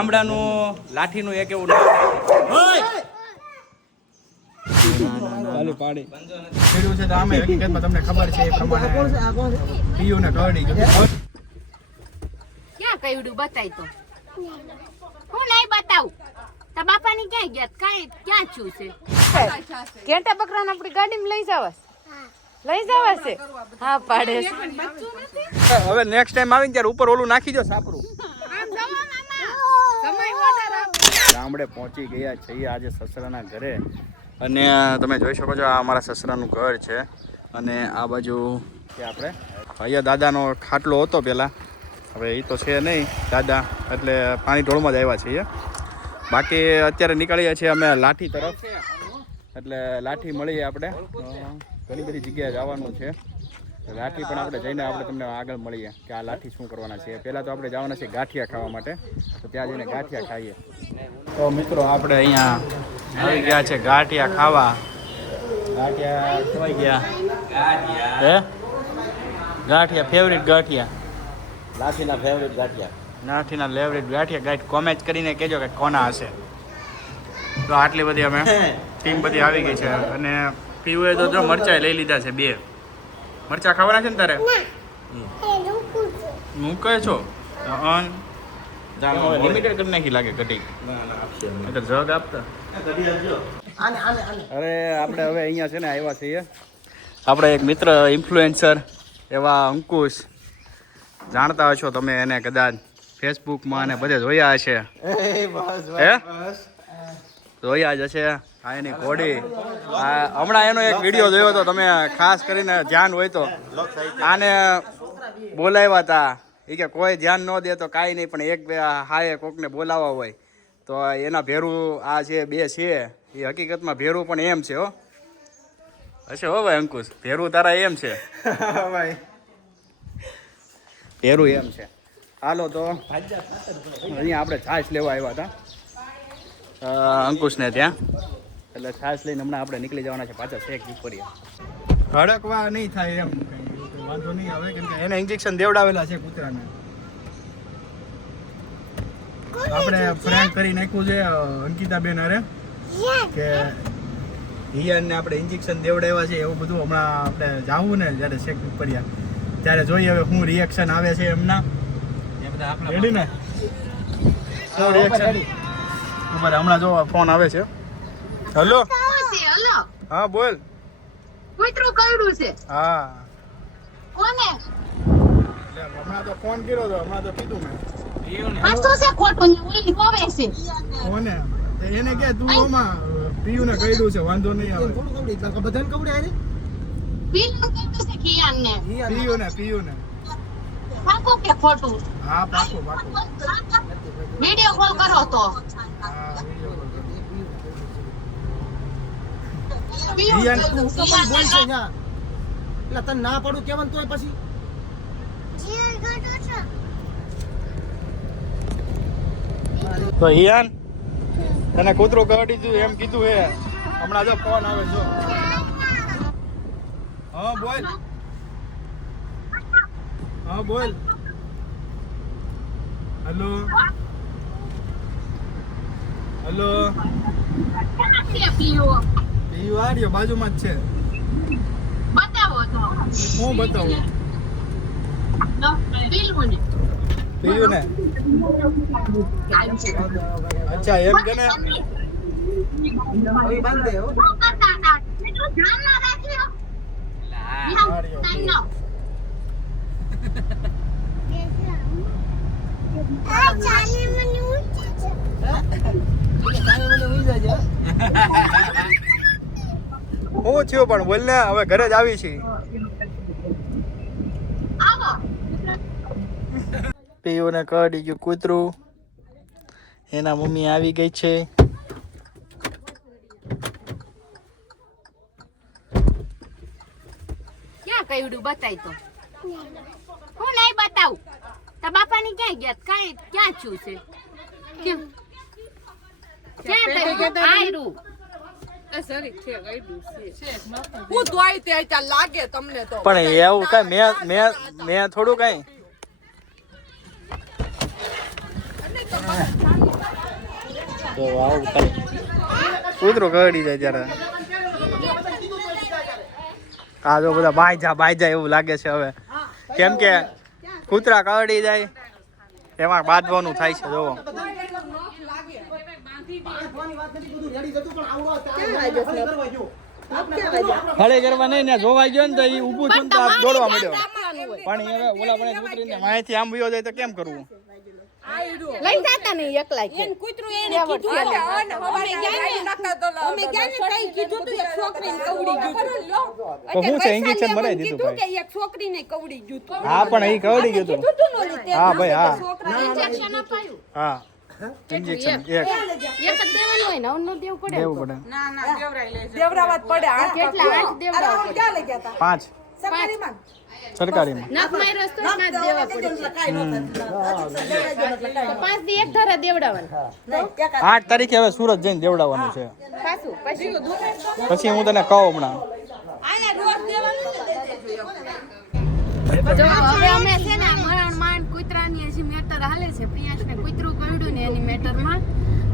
ગામડાનું લાઠીનું એક એવું નામ ચાલુ પાડી ખેડૂત છે તો આમે હકીકતમાં તમને ખબર છે એ પ્રમાણે પીયું ને કરડી ગયું ક્યાં કઈડું બતાય તો હું નહીં બતાવું તા બાપાની ક્યાં ગયા કાઈ ક્યાં છું છે ઘેટા બકરાને આપણી ગાડીમાં લઈ જાવસ લઈ જાવસ છે હા પાડે હવે નેક્સ્ટ ટાઈમ આવીને ત્યારે ઉપર ઓલું નાખી દો સાપરું ગામડે પહોંચી ગયા છીએ આજે સસરાના ઘરે અને તમે જોઈ શકો છો આ અમારા સસરાનું ઘર છે અને આ બાજુ કે આપણે અહીંયા દાદાનો ખાટલો હતો પહેલાં હવે એ તો છે નહીં દાદા એટલે પાણી ઢોળમાં જ આવ્યા છીએ બાકી અત્યારે નીકળીએ છીએ અમે લાઠી તરફ એટલે લાઠી મળીએ આપણે ઘણી બધી જગ્યાએ જવાનું છે લાઠી પણ આપણે જઈને આપણે તમને આગળ મળીએ કે આ લાઠી શું કરવાના છે પહેલાં તો આપણે જવાના છે ગાંઠિયા ખાવા માટે તો ત્યાં જઈને ગાંઠિયા ખાઈએ તો મિત્રો આપણે અહીંયા આવી ગયા છે ગાંઠિયા ખાવા ગાંઠિયા ખવાઈ ગયા હે ગાંઠિયા ફેવરિટ ગાંઠિયા લાઠીના ફેવરિટ ગાંઠિયા ગાઈડ કોમેન્ટ કરીને કહેજો કે કોના હશે તો આટલી બધી અમે ટીમ બધી આવી ગઈ છે અને પીવું તો જો મરચાં લઈ લીધા છે 2 મરચાં ખાવાના છે ને તારે હું કહે છો લિમિટેડ કરી નાખી લાગે કટી તો જગ આપતા અરે આપણે હવે અહીંયા છે ને આવ્યા છીએ આપણે એક મિત્ર ઇન્ફ્લુએન્સર એવા અંકુશ જાણતા હશો તમે એને કદાચ ફેસબુકમાં અને બધે જોયા હશે હે જોયા જ હશે આ એની ઘોડી હમણાં એનો એક વિડીયો જોયો હતો તમે ખાસ કરીને ધ્યાન હોય તો આને બોલાવ્યા હતા એ કે કોઈ ધ્યાન ન દે તો કાંઈ નહીં પણ એક બે હાએ કોકને બોલાવવા હોય તો એના ભેરું આ છે 2 છે એ હકીકતમાં ભેરું પણ એમ છે હો હશે હો ભાઈ અંકુશ ભેરું તારા એમ છે ભાઈ ભેરું એમ છે હાલો તો અહીંયા આપણે છાશ લેવા આવ્યા હતા અંકુશને ત્યાં એટલે છાશ લઈને હમણાં આપણે નીકળી જવાના છે પાછા શેક પીપરિયા હડકવા નહીં થાય એમ વાંધો નહીં આવે કેમ કે એને ઇન્જેક્શન દેવડાવેલા છે કૂતરાને આપણે ફ્રેન્ક કરી નાખ્યું છે અંકિતાબેન અરે કે હિયાનને આપણે ઇન્જેક્શન દેવડાવ્યા છે એવું બધું હમણાં આપણે જાવું ને જ્યારે શેક પીપરિયા ત્યારે જોઈએ હવે શું રિએક્શન આવે છે એમના રેડી ને શું રિએક્શન અમારે હમણાં જો ફોન આવે છે હેલો હા બોલ કૂતરું કરડું છે હા કોને હમણાં તો ફોન કર્યો તો હમણાં તો કીધું મેં શું છે ખોટું ને ઓલી હોવે છે કોને એને કે તું ઓમાં પીયુને કહ્યું છે વાંધો નહીં આવે બધાને કવડે આરે પીલું કરડું છે કિયાન ને પીયુને પાકો કે ખોટું હા પાકો વિડિયો કોલ કરો તો હા હિયાન તું તો પણ બોલ છે ના એટલે તને ના પડું કેવાનું તોય પછી તો હિયાન તને કૂતરું કરડી દીધું એમ કીધું હે હમણાં જો ફોન આવે જો હા બોલ હેલો પીયુ આર્યો બાજુમાં જ છે બતાવો તો હું બતાવું પીયું ને અચ્છા એમ કે ને બાંધે હો હું થયું પણ બોલ ને હવે ઘરે જ આવી છે પીયુને કરડી ગયું કૂતરું એના મમ્મી આવી ગઈ છે ક્યાં કઈડું બતાય તો હું નહીં બતાવું તા બાપાની ક્યાં ગયા કાઈ ક્યાં છું છે કેમ ક્યાં આયરું હું તોય ત્યાં લાગે તમને તો પણ એવું કઈ મેં થોડું કઈ તો આવું ખાલી કૂતરો કરડી જાય ત્યારે આ જો બધા બાય જાય એવું લાગે છે હવે, કેમ કે કૂતરા કરડી જાય એમાં બાંધવાનું થાય છે. જોવો ખડે કરવા નહીં ને જોવાઈ ગયો ને તો એ ઊભું છું ને તો આ દોડવા માંડ્યો. પણ હવે ઓલા પણ કૂતરીને માહિતી આમ વયો જાય તો કેમ કરવું? લઈ જતા નહીં એકલા કે કૂતરું એને કીધું કે અમે ગયા ને કઈ કીધું તું એક છોકરીને કવડી ગયું તો હું છે ઇન્જેક્શન મરાઈ દીધું કે ભાઈ. એક છોકરીને કવડી ગયું તું. હા પણ એ કવડી ગયું હતું. હા ભાઈ હા ઇન્જેક્શન અપાયું. હા ઇન્જેક્શન એક એક જ દેવાનું હોય ને અવનું દેવું પડે. દેવું પડે. દેવરાવાત પડે આ કેટલા 8 દેવડાવ પડે. ક્યાં લઈ ગયા તા 5 સરકારીમાં સરકારીમાં. નખ માર્યો તો 5 દેવા પડે. તો 5 દી એક ધારા દેવડાવવાના. 8 તારીખે હવે સુરત જઈને દેવડાવવાનું છે. પાછું પછી પછી હું તને કહું હમણાં. આને રોજ દેવાનું જો હવે અમે છે ને મરણ માંડ કૂતરાની હજી મેટર હાલે છે. પ્રિયાંશને કૂતરું કરડ્યું ને એની મેટરમાં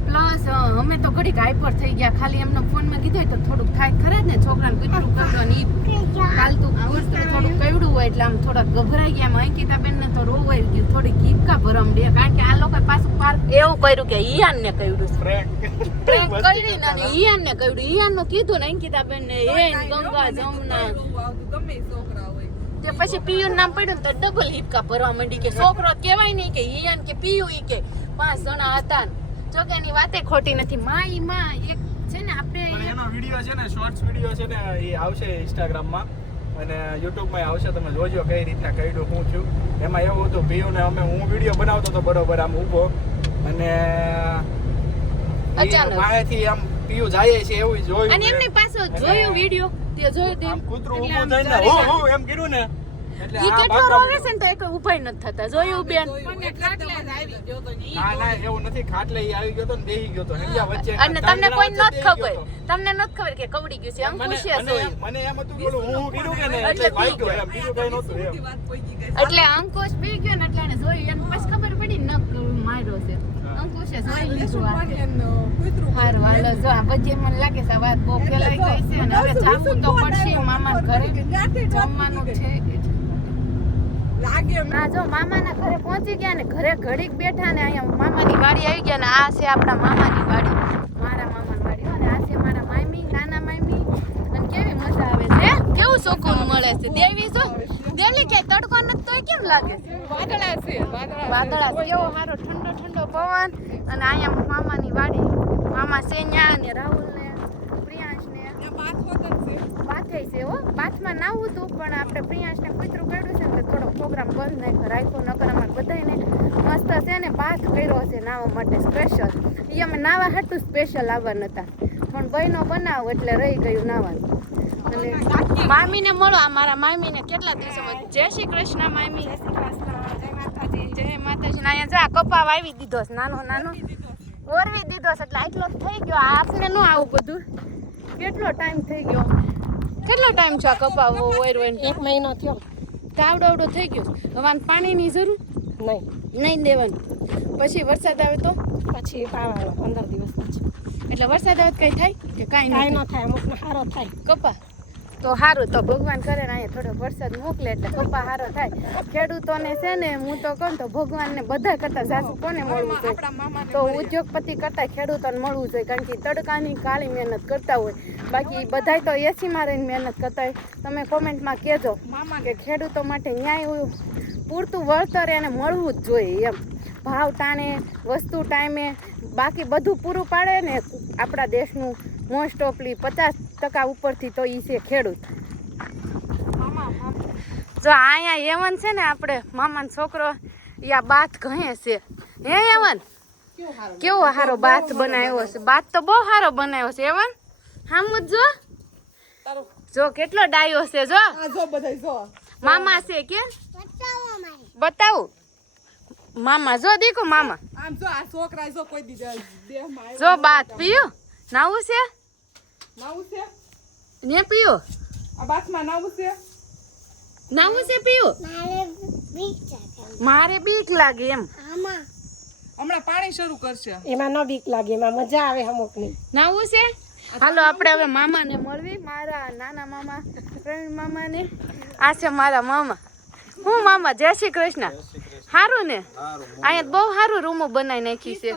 પ્લસ અમે તો ઘડીક હાઈપર થઈ ગયા. ખાલી એમનો ફોનમાં કીધું હોય તો થોડુંક થાય ખરે જ ને છોકરાને કૂતરું કરડ્યું ને કાલતું કૂતરું થોડુંક કરડ્યું હોય એટલે આમ થોડા ગભરાઈ ગયા. અંકિતાબેનને તો રોવાઈ ગયું, થોડી હિપકા ભરમ દે, કારણ કે આ લોકો પાછું પાર્ક એવું કર્યું કે ઈયાનને કર્યું પ્રેન્ક કરી ને ઈયાનને કર્યું. ઈયાનનું કીધું ને અંકિતાબેનને એ ગંગા જમના ગમે છોકરા હોય તે પછી પિયુ નામ પડ્યું તો ડબલ હિપકા ભરવા માંડી કે છોકરો કહેવાય નહીં કે ઈયાન કે પિયુ ઈ કે 5 જણા હતા. જો કે એની વાતે ખોટી નથી. માં એક છે ને આપણે એનો વિડિયો છે ને શોર્ટ્સ વિડિયો છે ને એ આવશે Instagram માં અને YouTube માં આવશે. તમે જોજો કઈ રીતના કર્યું શું થયું. એમાં એવું હતું પીયુને હું વિડિયો બનાવતો તો બરોબર આમ ઊભો અને અચાનક માહેથી આમ પીયુ જાય છે એવું જોયું. અને એમની પાસે જોયું વિડિયો તે જોયું તે કૂતરું ઊભું થઈને હો હો એમ કીધું ને એટલે ઈ આ કેટલો રોવે છે ને તો એક ઉપાય નથી થતા. જોયું બેન ના એવું નથી. ખાટલે ઈ આવી ગયો તો ને બેહી ગયો તો હેંડિયા વચ્ચે અને તમને કોઈ નથી ખબર, તમને નથી ખબર કે કવડી ગયું છે. અંકુશ છે મને એમ હતું બોલું હું કીધું કે ને એટલે ભાઈ ગયો એમ બીજું કઈ નહોતું એમ. એટલે અંકુશ પી ગયો ને એટલે એને જોયું એને પછી ખબર પડી ન માર્યો છે. અંકુશે જોઈ લીધું આ હારું હાલો. જો આ બધી મને લાગે છે વાત બહુ ફેલાઈ ગઈ છે અને હવે જાવું તો પડશે મામા ઘરે જમવાનું છે. લાગે ના જો મામાના ઘરે પહોંચી ગયા ને ઘરે ઘડીક બેઠા ને અહીંયા મામાની વાડી આવી ગયા ને આ છે આપણા મામાની વાડી, મારા મામાની વાડી. અને આ છે મારા મામી, નાના મામી. અને કેવી મજા આવે છે, કેવું સુકૂન મળે છે. દેવી શું દેલી કે તડકો નથી તોય કેમ લાગે છે? વાદળા છે, વાદળા કેવો સારો ઠંડો ઠંડો પવન. અને અહીંયા મામાની વાડી, મામા સેન્યા ને રાહુલ ને પ્રિયાંશ ને બાથે છે. હો બાથમાં નાવું હતું પણ આપણે પ્રિયાંશને કૂતરું કાઢ્યું છે ને થોડો પ્રોગ્રામ બંધ નહીં રાખ્યો. નકર અમારે બધાને મસ્ત છે ને બાથ કર્યો છે નાવા માટે સ્પેશિયલ. એ અમે નાવા હાટું સ્પેશિયલ આવવાના હતા પણ બહેનો બનાવો એટલે રહી ગયું નાવાનું. અને મામીને મળો, આ મારા મામીને કેટલા દિવસોમાં. જય શ્રી કૃષ્ણ મામી. જય માતાજી. જય માતાજી. અહીંયા જો આ કપા વાવી દીધો છે નાનો નાનો ઓરવી દીધો છે એટલે આટલો થઈ ગયો. આપને ન આવું બધું કેટલો ટાઈમ થઈ ગયો. કેટલો ટાઈમ છે આ કપા ઓરવાનો? 1 મહિનો થયો. તાવડો થઈ ગયો. હવે પાણીની જરૂર નહીં દેવાની. પછી વરસાદ આવે તો પછી પાવાનો 15 દિવસ પછી. એટલે વરસાદ આવે કઈ થાય કે કાંઈ કાંઈ નહીં ન થાય, અમુકને સારો થાય. કપા તો સારું. તો ભગવાન કરે ને અહીંયા થોડો વરસાદ મોકલે એટલે કપા સારો થાય. ખેડૂતોને છે ને હું તો કહું તો ભગવાનને બધા કરતા સાસુ કોને મળવું જોઈએ તો ઉદ્યોગપતિ કરતા ખેડૂતોને મળવું જોઈએ. કારણ કે તડકાની કાળી મહેનત કરતા હોય. બાકી બધાય તો એસીમાં રહીને મહેનત કરતા હોય. તમે કોમેન્ટમાં કહેજો કે ખેડૂતો માટે ન્યાય પૂરતું વળતર એને મળવું જ જોઈએ એમ. ભાવ ટાણે, વસ્તુ ટાઈમે, બાકી બધું પૂરું પાડે ને આપણા દેશનું મોસ્ટ ઓફલી 50% ઉપરથી તો એ છે ખેડૂત. જો અહીંયા એવન છે ને આપણે મામાનો છોકરો યા બાથ ઘહે છે. હે એવન કેવો સારો બાથ બનાવ્યો છે. બાથ તો બહુ સારો બનાવ્યો છે એવન. હામ જો જો કેટલો ડાયો છે. જો મામા છે કે બતાવું મામા. જો દીકો મામા આમ જો આ છોકરા જો કોઈ દીધા દેહમાં જો બાથ પીયું નાવું છે નાવું છે ને પીયું આ બાથમાં નાવું છે પીયું. મારે બીક લાગે એમ. હમણાં પાણી શરૂ કરશે. એમાં ન બીક લાગે, એમાં મજા આવે અમુકની. નાવું છે. હાલો આપણે હવે મામાને મળવી, મારા નાના મામા પ્રવીણ મામાને. આ છે મારા મામા. હું મામા જય શ્રી કૃષ્ણ. સારું ને? અહીંયા બહુ સારું રૂમો બનાવી નાખી છે.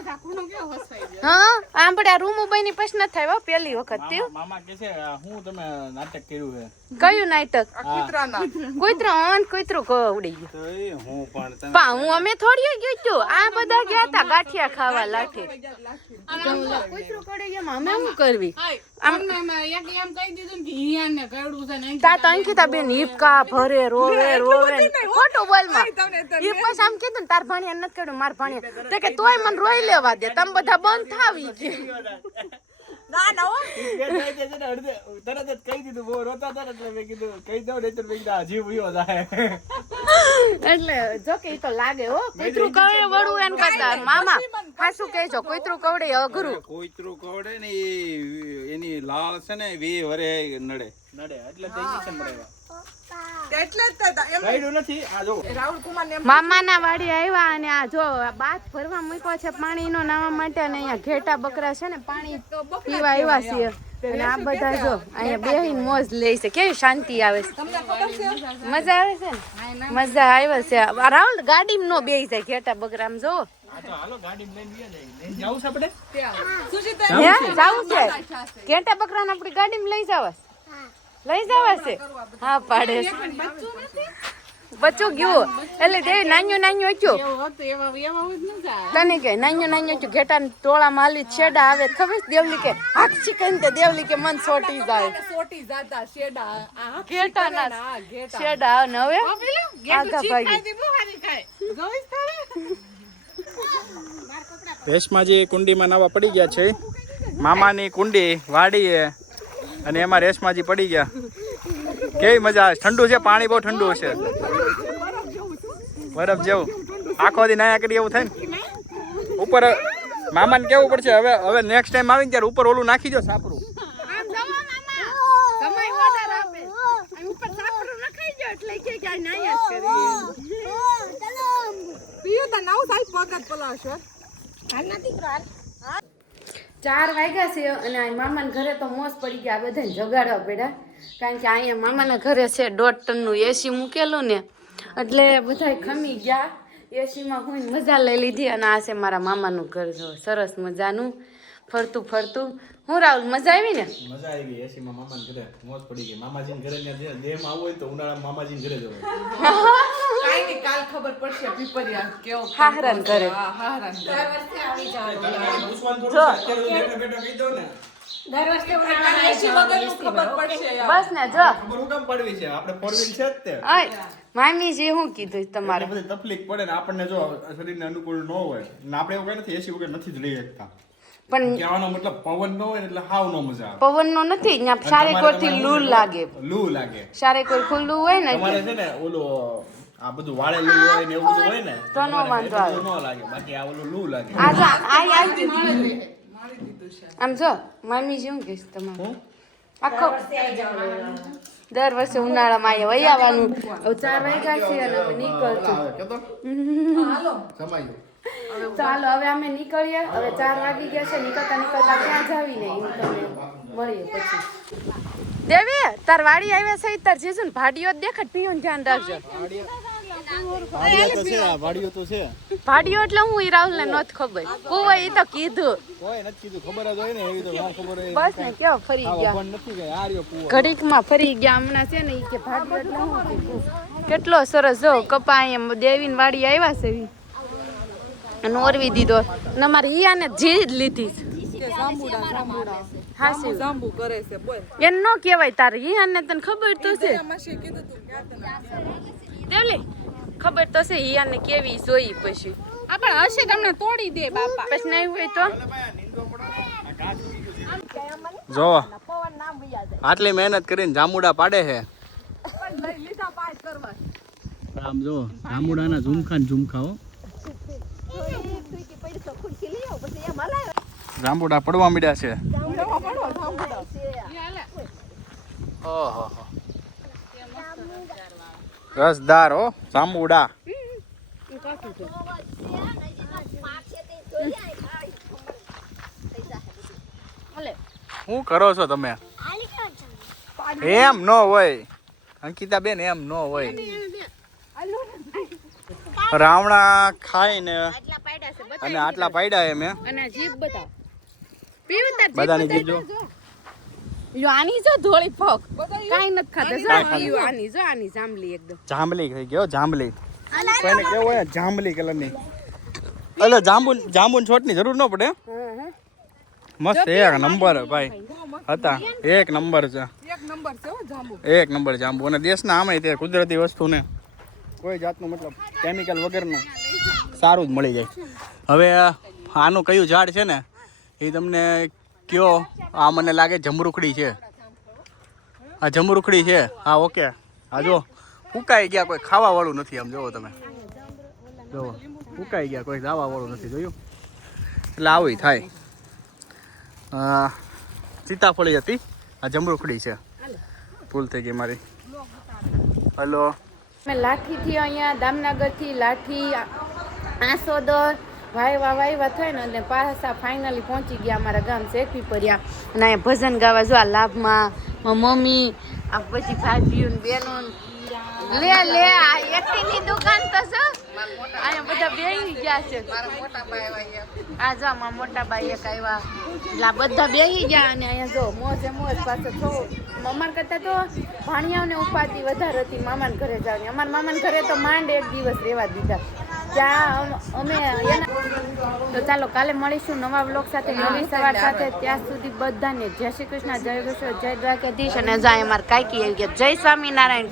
હા આપણે આ રૂમો બની પછી ન થાય હો, પહેલી વખત થયું. મામા કે છે હું તમે નાટક કર્યું છે. કયું નાટક? કૂતરાના. કૂતરું કવડી ગયું. તો એ હું પણ પા હું અમે થોડી ગયું છું. આ બધા ગયા હતા ગાંઠિયા ખાવા લાઠી. કૂતરું કવડી ગયા અમે શું કરવી? તા તો અંકિતા બેન હિપકા ભરે રોવે ખોટું બોલમાં. એ પછી આમ કીધું ને તાર ભાણિયા નથી કર્યું, માર ભાણિયા તો કે તોય મને રોઈ લેવા દે, તમે બધા બંધ થાવી ના ના હો. તરત જ કહી દીધું, બહુ રોતા હતા એટલે મેં કીધું કહી દઉં નહીં તો મેં કીધું હજી ઉયો જાય. એટલે જો કે ઈ તો લાગે હો કૂતરું કવડે વળું એન કરતા. મામા હાસું કહેજો કૂતરું કવડે અઘરું. કોઈતરું કવડે ને એની લાળ છે ને વી વરે નડે એટલે ઇન્જેક્શન મરાવ્યા. એટલે જ તે એમ કઈડું નથી. આ જો રાહુલ કુમાર ને એમ મામાના વાડી આવ્યા અને આ જો બાથ ભરવા મૂક્યો છે પાણીનો નાવા માટે, અને અહીંયા ઘેટા બકરા છે ને પાણી પીવા આવ્યા છે. અને આ બધા જો અહીંયા બેહીને મોજ લે છે. કેવી શાંતિ આવે છે, તમને ખબર છે? મજા આવે છે ને? મજા આવે છે. રાહુલ ગાડીમાં નો બેહી જાય ઘેટા બકરા આમ જો. આ તો હાલો ગાડીમાં લઈને જાવું છે આપણે. સુજીતા હે જાવું છે ઘેટા બકરાને આપણી ગાડીમાં લઈ જવા છે? લઈ જવા છે? હા પાડે છે. બચ્ચું ગયું એટલે દેવી નાન્યું હતું તને કે નાન્યું હતું ઘેટા ટોળા માલી છેડા આવે ખબર દેવલી કે હાથ ચિકન તે દેવલી કે મન સોટી જાય સોટી જાતા શેડા આ ઘેટાના છેડા આવે ને હવે આગા ભાગી. રેશમાજી કુંડીમાં નાવા પડી ગયા છે. મામાની કુંડી વાડીએ અને એમાં રેશમાજી પડી ગયા. કેવી મજા આવે. ઠંડુ છે પાણી, બહુ ઠંડુ છે, બરફ જેવું. આખો દી નાયા કરી એવું થાય ને. ઉપર મામાને કેવું પડશે હવે નેક્સ્ટ ટાઈમ આવીને ત્યારે ઉપર ઓલું નાખી દો સાપરું. પીયું તા નાવ સાહેબ પગત પલાશો. 4 વાગ્યા છે અને આ મામાના ઘરે તો મોજ પડી ગયા. બધાને જગાડવા પડ્યા કારણ કે અહીંયા મામાના ઘરે છે 1.5 ટનનું એસી મૂકેલું ને એટલે બધા ખમી ગયા. એસીમાં હું મજા લઈ લીધી. અને આ છે મારા મામાનું ઘર જો સરસ મજાનું ફરતું ફરતું. હું રાહુલ મજા આવી ને? મજા આવી એસીમાં મામાના ઘરે મોજ પડી ગઈ. મામાજીને ઘરે દેહમાં આવવું હોય તો ઉનાળામાં મામાજીને ઘરે જવું. કાઈ ની કાલ ખબર પડશે પીપરિયા કેવો હાહરાન ઘરે. હા હાહરાન જો દર વર્ષે એસી વગરનું ખબર પડશે યાર. બસ ને જો ખબર હું કામ પડવી છે, આપણે ફોર વ્હીલ છે જ તે. અય મામીજી શું કીધું તમારે? બધી તકલીફ પડે ને આપણને જો શરીરને અનુકૂળ ન હોય ને આપણે એવું કઈ નથી એસી વગર નથી જ રહી શકતા. પણ કહેવાનો મતલબ પવન ન હોય ને એટલે હાવ નો મજા આવે. પવનનો નથી ત્યાં સારેકોરથી લૂ લાગે. લૂ લાગે. સારેકોર ખુલ્લું હોય ને તમારે છે ને ઓલું આ બધું વાળેલું હોય ને એવું બધું હોય ને તો નો વાંધો આવે. ન લાગે. બાકી આ ઓલું લૂ લાગે. આ જો આમ જો મામી શું કહીશ તમારે? આખો દર વર્ષે ઉનાળામાં અહીંયા વહી આવવાનું. હવે 4 વાગ્યા છે અને અમે નીકળશું. ચાલો હવે અમે નીકળીએ. હવે 4 વાગી ગયા છે. નીકળતા ક્યાં જાવી ને હું તમને મળીએ પછી. દેવી તાર વાડી આવ્યા છે તાર જીસુ ને ભાડીઓ દેખાડ પીયું ધ્યાન રાખજો. ભાડીઓ તો છે. ભાડીઓ એટલે હું ઈ રાહુલ ને નથ ખબર. કોઈ ઈ તો કીધું. કોઈ નથી કીધું. ખબર જ હોય ને એવી તો ન ખબર હોય. બસ ને કેવો ફરી ગયા. પણ નથી કે આ રહ્યો કૂવો. ઘડીકમાં ફરી ગયા. હમણાં છે ને ઈ કે ભાડીઓ એટલે હું કીધું. કેટલો સરસ જો કપા અહીંયા દેવીન વાડી આવ્યા છે અને ઓરવી દીધો. ને અમારે ઈયાને જી જ લીધી છે. કે જાંબુડા હા શિવ જાંબુ કરે છે બોલ. એમ નો કહેવાય તારે ઈયાને તને ખબર તો છે. માસી કીધું તું ક્યાં દેવલી ખબર તો છે ઈયાને કેવી જોઈ પછી. પણ હશે તમને તોડી દે બાપા. પછી નહીં હોય તો જો આટલી મહેનત કરીને જામુડા પાડે છે. લીધા પાસ કરવા. આમ જો જામુડાના ઝુમખા ને ઝુમખાઓ. જાંબુડા પડવા મળ્યા છે. ઓહો રસદાર હો જાંબુડા. શું કરો છો તમે? એમ ન હોય અંકિતા બેન, એમ ન હોય. રાવણા ખાઈને આટલા પાડ્યા છે બતાય. અને આટલા પાડ્યા એમ હે? અને આ જીભ બતાવ. પીવું તાર જીભ બધાની બતાય. જીભ જો. યો આની જો ધોળી ફોક. કાઈ નથી ખાધા. જો કાંઈ ખાધું. પીવું આની જો આની જાંબલી એકદમ. જાંબલી થઈ ગયો, જાંબલી. કોઈને કેવું હોય જાંબલી કલરની. એટલે જાંબુન છોટની જરૂર ન પડે. મસ્ત એક નંબર ભાઈ હતા. એક નંબર છે, એક નંબર છે હો જાંબુ. એક નંબર જાંબુ. અને દેશના આમે તે કુદરતી વસ્તુ ને કોઈ જાતનું મતલબ કેમિકલ વગરનું સારું જ મળી જાય. હવે આનું કયું ઝાડ છે ને એ તમને કયો? આ મને લાગે જમરૂખડી છે. આ જમરૂખડી છે. હા ઓકે. આ જો ફૂકાઈ ગયા, કોઈ ખાવા વાળું નથી. આમ જોવો તમે, જોવો ફૂકાઈ ગયા, કોઈ દાવા વાળું નથી. જોયું? એટલે આવું થાય. સીતાફળી હતી, આ જમરૂખડી છે. ભૂલ થઈ ગઈ મારી. હલો, અમે લાઠીથી અહીંયા દામનગરથી લાઠી આસોદર વાયવા થાય ને એટલે પાછા ફાઇનલી પહોંચી ગયા અમારા ગામ શેખી પડ્યા. અને અહીંયા ભજન ગાવા જો આ લાભમાં મમ્મી આ પછી ભાભીઓ ને બહેનો લે આ એકટીની દુકાન તો છે. અહીંયા બધા બેહી ગયા છે. આ જો મારા મોટા ભાઈ એક આવ્યા એટલે આ બધા બેહી ગયા. અને અહીંયા જો મોજે મોજ પાછો થોડું અમાર કરતા તો ભાણિયાઓને ઉપાધિ વધારે હતી મામાના ઘરે જવાની. અમારા મામાના ઘરે તો માંડ એક દિવસ રહેવા દીધા. ત્યાં અમે તો ચાલો કાલે મળીશું નવા બ્લોગ સાથે, નવી સવાર સાથે. ત્યાં સુધી બધાને જય શ્રી કૃષ્ણ, જય કૃષ્ણ, જય દ્વારકાધીશ. અને જાય અમારે કાંઈકી આવી ગયા. જય સ્વામિનારાયણ.